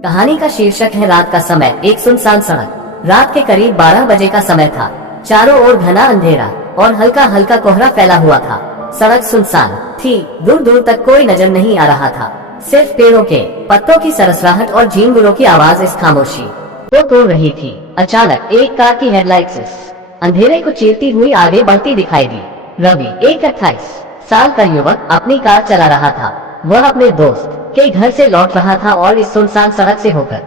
कहानी का शीर्षक है रात का समय। एक सुनसान सड़क। रात के करीब 12 बजे का समय था। चारों ओर घना अंधेरा और हल्का हल्का कोहरा फैला हुआ था। सड़क सुनसान थी, दूर दूर तक कोई नजर नहीं आ रहा था। सिर्फ पेड़ों के पत्तों की सरसराहट और झींगुरों की आवाज इस खामोशी को तोड़ रही थी। अचानक एक कार की हेडलाइट्स अंधेरे को चीरती हुई आगे बढ़ती दिखाई दी। रवि, एक 28 साल का युवक, अपनी कार चला रहा था। वह अपने दोस्त के घर से लौट रहा था और इस सुनसान सड़क से होकर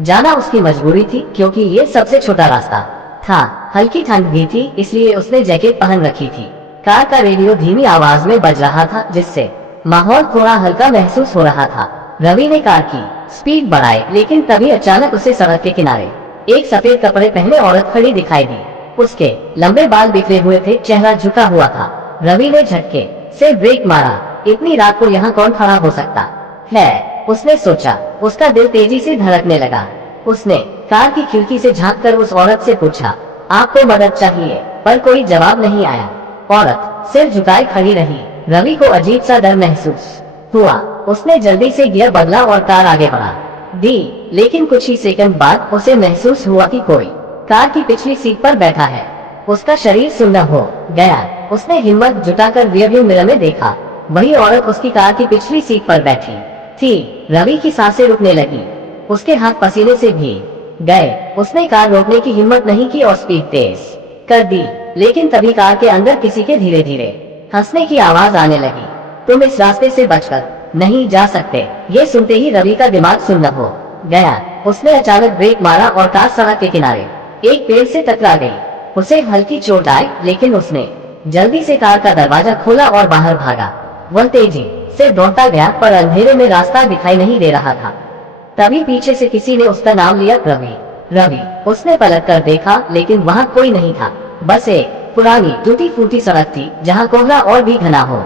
जाना उसकी मजबूरी थी, क्योंकि ये सबसे छोटा रास्ता था। हल्की ठंड भी थी, इसलिए उसने जैकेट पहन रखी थी। कार का रेडियो धीमी आवाज में बज रहा था, जिससे माहौल थोड़ा हल्का महसूस हो रहा था। रवि ने कार की स्पीड बढ़ाई, लेकिन तभी अचानक उसे सड़क के किनारे एक सफेद कपड़े पहने औरत खड़ी दिखाई दी। उसके लंबे बाल बिखरे हुए थे, चेहरा झुका हुआ था। रवि ने झटके से ब्रेक मारा। इतनी रात को यहाँ कौन खड़ा हो सकता है, उसने सोचा। उसका दिल तेजी से धड़कने लगा। उसने कार की खिड़की से झांककर उस औरत से पूछा, आपको मदद चाहिए? पर कोई जवाब नहीं आया। औरत सिर झुकाए खड़ी रही। रवि को अजीब सा डर महसूस हुआ। उसने जल्दी से गियर बदला और कार आगे बढ़ा दी, लेकिन कुछ ही सेकंड बाद उसे महसूस हुआ कि कोई कार की पिछली सीट पर बैठा है। उसका शरीर सुन्न हो गया। उसने हिम्मत जुटाकर रियरव्यू मिरर में देखा। वही औरत उसकी कार की पिछली सीट पर बैठी थी। रवि की सांसें रुकने लगी। उसके हाथ पसीने से भीग गए। उसने कार रोकने की हिम्मत नहीं की और स्पीड तेज कर दी, लेकिन तभी कार के अंदर किसी के धीरे धीरे हंसने की आवाज आने लगी। तुम इस रास्ते से बचकर नहीं जा सकते। ये सुनते ही रवि का दिमाग सुन्न हो गया। उसने अचानक ब्रेक मारा और कार सड़क के किनारे एक पेड़ से टकरा गई। उसे हल्की चोट आई, लेकिन उसने जल्दी से कार का दरवाजा खोला और बाहर भागा। वह तेजी से दौड़ता गया, पर अंधेरे में रास्ता दिखाई नहीं दे रहा था। तभी पीछे से किसी ने उसका नाम लिया, रवि। रवि उसने पलट कर देखा, लेकिन वहाँ कोई नहीं था। बस एक पुरानी टूटी फूटी सड़क थी, जहाँ कोहरा और भी घना हो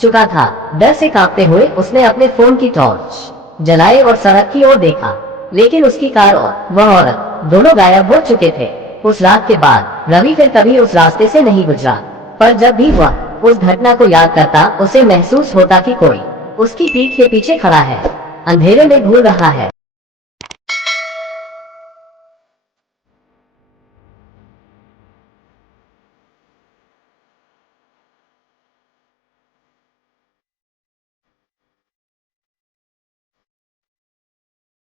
चुका था। डर से कांपते हुए उसने अपने फोन की टॉर्च जलाए और सड़क की ओर देखा, लेकिन उसकी कार और वह औरत दोनों गायब हो चुके थे। उस रात के बाद रवि फिर कभी उस रास्ते से नहीं गुजरा, पर जब भी वह उस घटना को याद करता, उसे महसूस होता कि कोई उसकी पीठ के पीछे खड़ा है, अंधेरे में घूर रहा है।